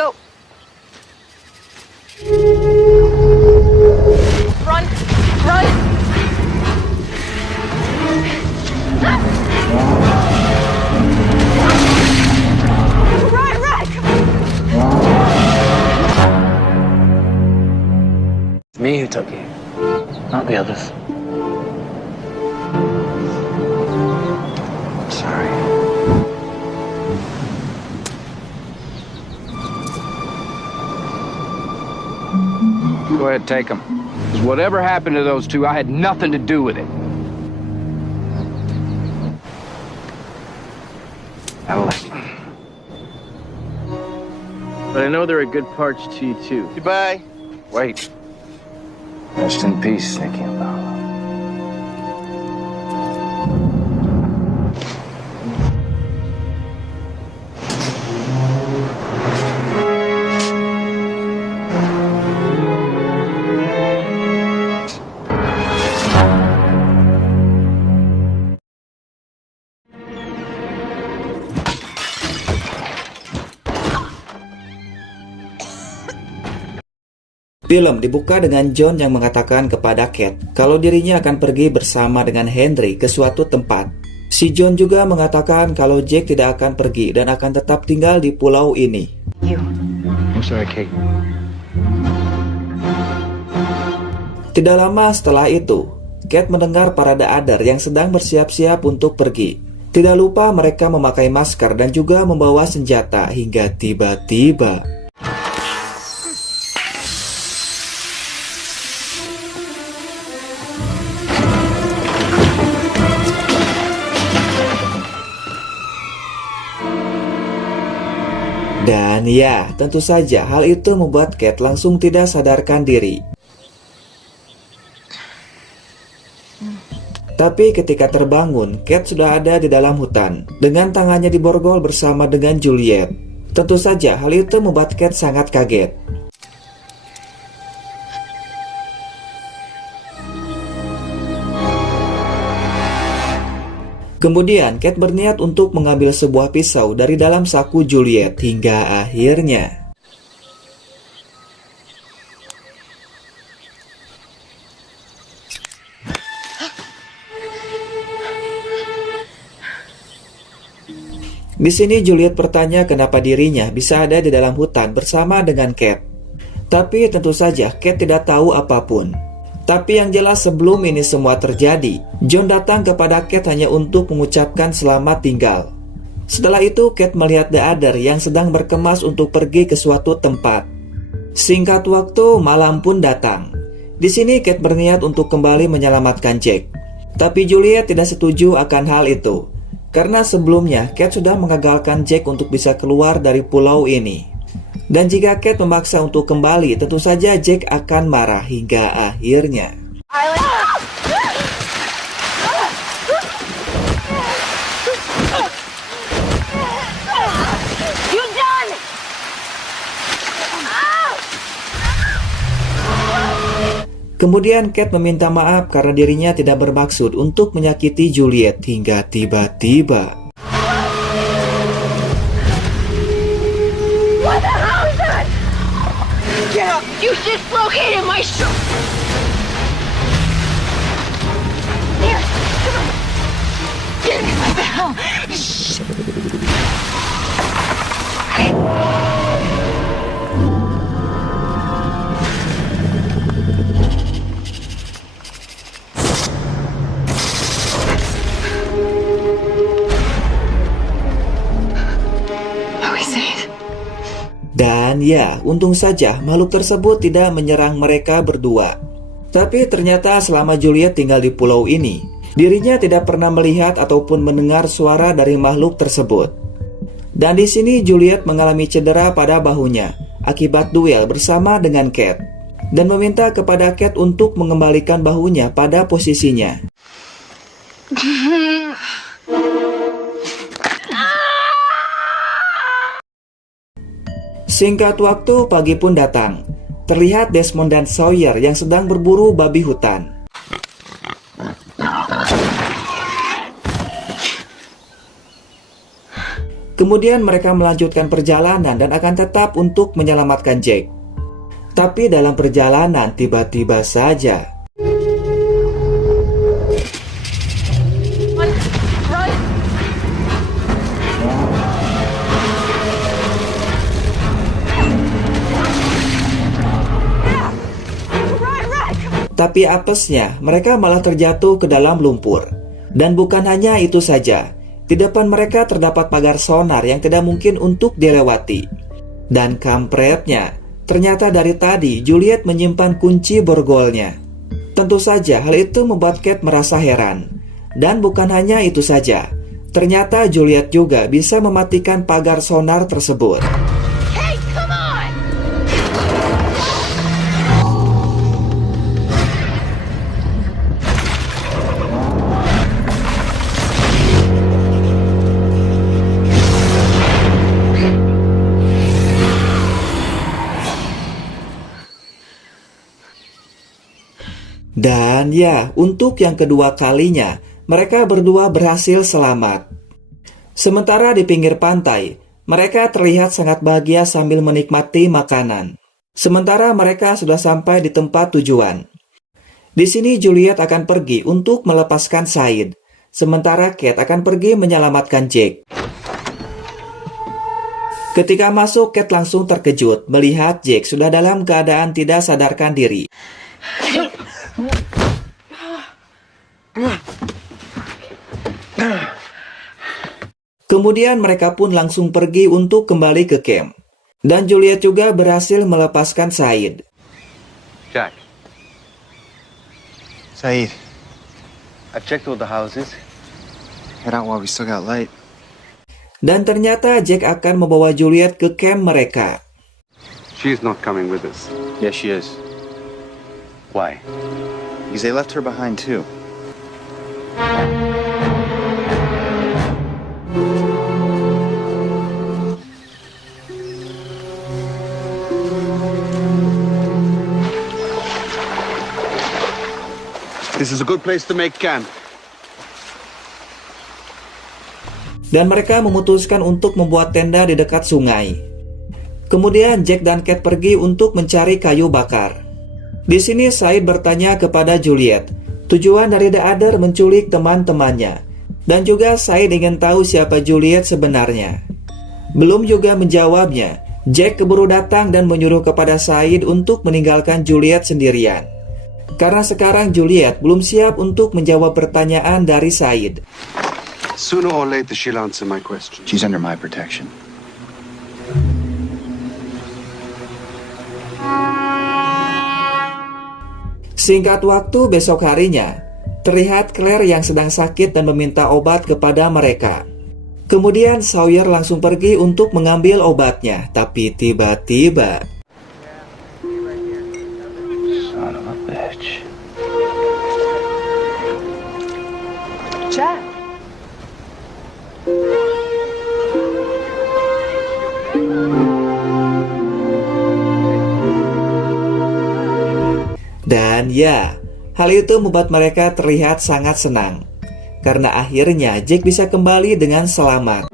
go. Run! Run! Run! Run! It's me who took you, not the others. I'm sorry. Go ahead, take them. Because whatever happened to those two, I had nothing to do with it. Alex. But I know there are good parts to you, too. Goodbye. Wait. Rest in peace, Nicky and Paolo. Film dibuka dengan John yang mengatakan kepada Kate kalau dirinya akan pergi bersama dengan Henry ke suatu tempat. Si John juga mengatakan kalau Jack tidak akan pergi dan akan tetap tinggal di pulau ini. I'm sorry, Kate. Tidak lama setelah itu, Kate mendengar parade Adar yang sedang bersiap-siap untuk pergi. Tidak lupa mereka memakai masker dan juga membawa senjata hingga tiba-tiba dan ya, tentu saja hal itu membuat Kate langsung tidak sadarkan diri. Tapi ketika terbangun, Kate sudah ada di dalam hutan, dengan tangannya diborgol bersama dengan Juliet. Tentu saja hal itu membuat Kate sangat kaget. Kemudian Kate berniat untuk mengambil sebuah pisau dari dalam saku Juliet hingga akhirnya di sini Juliet bertanya kenapa dirinya bisa ada di dalam hutan bersama dengan Kate. Tapi tentu saja Kate tidak tahu apapun. Tapi yang jelas sebelum ini semua terjadi, John datang kepada Kate hanya untuk mengucapkan selamat tinggal. Setelah itu Kate melihat The Adder yang sedang berkemas untuk pergi ke suatu tempat. Singkat waktu, malam pun datang. Di sini Kate berniat untuk kembali menyelamatkan Jack. Tapi Juliet tidak setuju akan hal itu. Karena sebelumnya Kate sudah mengagalkan Jack untuk bisa keluar dari pulau ini. Dan jika Kate memaksa untuk kembali, tentu saja Jack akan marah hingga akhirnya. You done! Kemudian Kate meminta maaf karena dirinya tidak bermaksud untuk menyakiti Juliet hingga tiba-tiba What the hell is that? You dislocated my shoe! Here, come on. What the hell? Shh. Are we safe? Dan ya, untung saja makhluk tersebut tidak menyerang mereka berdua. Tapi ternyata selama Juliet tinggal di pulau ini, dirinya tidak pernah melihat ataupun mendengar suara dari makhluk tersebut. Dan di sini Juliet mengalami cedera pada bahunya akibat duel bersama dengan Kate dan meminta kepada Kate untuk mengembalikan bahunya pada posisinya. Singkat waktu, pagi pun datang. Terlihat Desmond dan Sawyer yang sedang berburu babi hutan. Kemudian mereka melanjutkan perjalanan dan akan tetap untuk menyelamatkan Jack. Tapi dalam perjalanan tiba-tiba saja Run! tapi apesnya mereka malah terjatuh ke dalam lumpur. Dan bukan hanya itu saja, di depan mereka terdapat pagar sonar yang tidak mungkin untuk dilewati. Dan kampretnya, ternyata dari tadi Juliet menyimpan kunci borgolnya. Tentu saja hal itu membuat Kate merasa heran. Dan bukan hanya itu saja, ternyata Juliet juga bisa mematikan pagar sonar tersebut. Hey, come on! Dan ya, untuk yang kedua kalinya, mereka berdua berhasil selamat. Sementara di pinggir pantai, mereka terlihat sangat bahagia sambil menikmati makanan. Sementara mereka sudah sampai di tempat tujuan. Di sini Juliet akan pergi untuk melepaskan Said, sementara Kate akan pergi menyelamatkan Jack. Ketika masuk, Kate langsung terkejut melihat Jack sudah dalam keadaan tidak sadarkan diri. Kemudian mereka pun langsung pergi untuk kembali ke camp. Dan Juliet juga berhasil melepaskan Said. Jack. Said, I've checked all the houses. head out while we still got light. Dan ternyata Jack akan membawa Juliet ke camp mereka. She's not coming with us. Yes, she is. Why? Because they left her behind too. This is a good place to make camp. Dan mereka memutuskan untuk membuat tenda di dekat sungai. Kemudian Jack dan Kate pergi untuk mencari kayu bakar. Di sini Said bertanya kepada Juliet, tujuan dari The Other menculik teman-temannya. Dan juga Said ingin tahu siapa Juliet sebenarnya. Belum juga menjawabnya, Jack keburu datang dan menyuruh kepada Said untuk meninggalkan Juliet sendirian. Karena sekarang Juliet belum siap untuk menjawab pertanyaan dari Said. Sooner or later, she'll answer my question. She's under my protection. Singkat waktu besok harinya, terlihat Claire yang sedang sakit dan meminta obat kepada mereka. Kemudian Sawyer langsung pergi untuk mengambil obatnya, tapi tiba-tiba Son of a bitch. Jack! Dan ya, hal itu membuat mereka terlihat sangat senang. Karena akhirnya Jack bisa kembali dengan selamat.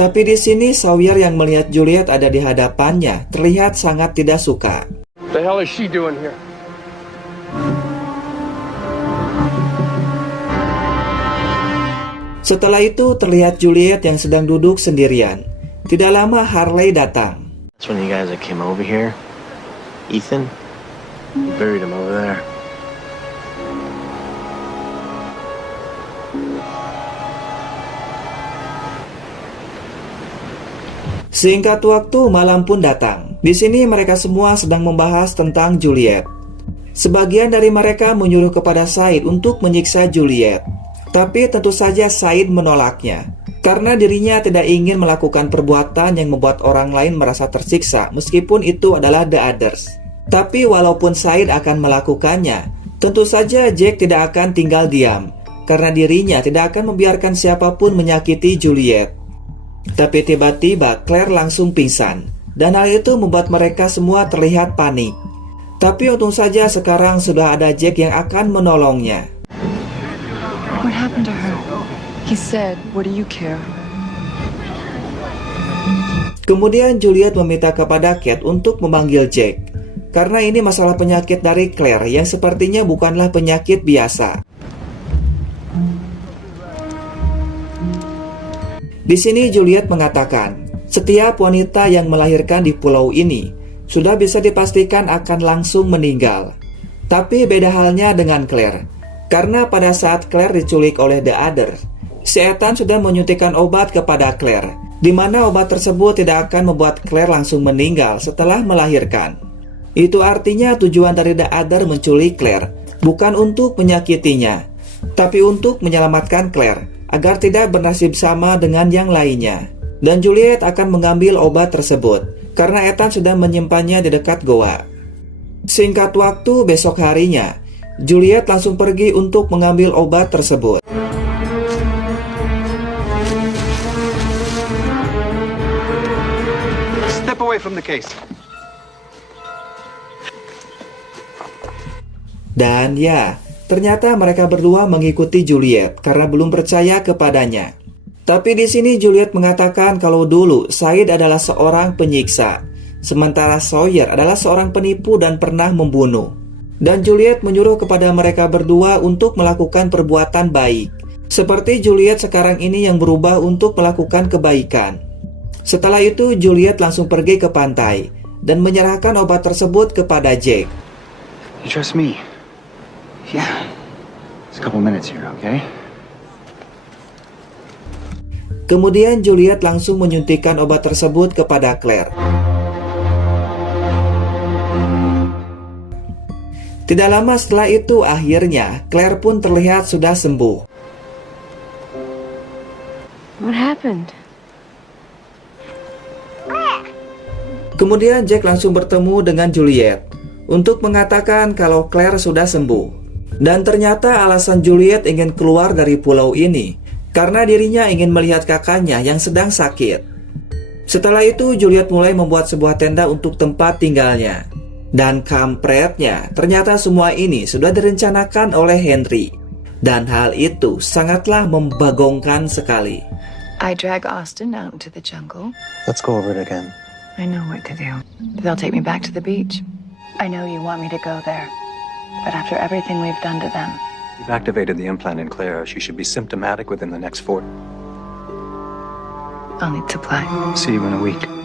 Tapi di sini Sawyer yang melihat Juliet ada di hadapannya terlihat sangat tidak suka. What the hell is she doing here? Setelah itu terlihat Juliet yang sedang duduk sendirian. Tidak lama Harley datang. That's when you guys that came over here. Ethan, you buried him over there. Singkat waktu malam pun datang. Di sini mereka semua sedang membahas tentang Juliet. Sebagian dari mereka menyuruh kepada Said untuk menyiksa Juliet. Tapi tentu saja Said menolaknya. Karena dirinya tidak ingin melakukan perbuatan yang membuat orang lain merasa tersiksa meskipun itu adalah The Others. Tapi walaupun Said akan melakukannya, tentu saja Jack tidak akan tinggal diam. Karena dirinya tidak akan membiarkan siapapun menyakiti Juliet. Tapi tiba-tiba Claire langsung pingsan. dan hal itu membuat mereka semua terlihat panik. Tapi untung saja sekarang sudah ada Jack yang akan menolongnya. What happened to her? He said, "What do you care?" Kemudian Juliet meminta kepada Kate untuk memanggil Jack, karena ini masalah penyakit dari Claire yang sepertinya bukanlah penyakit biasa. Di sini Juliet mengatakan, setiap wanita yang melahirkan di pulau ini sudah bisa dipastikan akan langsung meninggal. Tapi beda halnya dengan Claire, karena pada saat Claire diculik oleh The Other, si Ethan sudah menyuntikkan obat kepada Claire, di mana obat tersebut tidak akan membuat Claire langsung meninggal setelah melahirkan. Itu artinya tujuan dari The Other menculik Claire bukan untuk menyakitinya, tapi untuk menyelamatkan Claire agar tidak bernasib sama dengan yang lainnya. Dan Juliet akan mengambil obat tersebut karena Ethan sudah menyimpannya di dekat goa. Singkat waktu, besok harinya Juliet langsung pergi untuk mengambil obat tersebut. Step away from the case. Dan ya, ternyata mereka berdua mengikuti Juliet karena belum percaya kepadanya. Tapi di sini Juliet mengatakan kalau dulu Said adalah seorang penyiksa, sementara Sawyer adalah seorang penipu dan pernah membunuh. Dan Juliet menyuruh kepada mereka berdua untuk melakukan perbuatan baik, seperti Juliet sekarang ini yang berubah untuk melakukan kebaikan. Setelah itu Juliet langsung pergi ke pantai dan menyerahkan obat tersebut kepada Jack. You trust me? Yeah. Just a couple minutes here, okay? Kemudian Juliet langsung menyuntikkan obat tersebut kepada Claire. Tidak lama setelah itu akhirnya Claire pun terlihat sudah sembuh. What happened? Kemudian Jack langsung bertemu dengan Juliet untuk mengatakan kalau Claire sudah sembuh. Dan ternyata alasan Juliet ingin keluar dari pulau ini karena dirinya ingin melihat kakaknya yang sedang sakit. Setelah itu Juliet mulai membuat sebuah tenda untuk tempat tinggalnya. Dan kampretnya, ternyata semua ini sudah direncanakan oleh Henry. Dan hal itu sangatlah membagongkan sekali. I drag Austin out into the jungle. Let's go over it again. I know what to do. They'll take me back to the beach. I know you want me to go there, but after everything we've done to them, We've activated the implant in Claire. She should be symptomatic within the next 4. I'll need supply. See you in a week.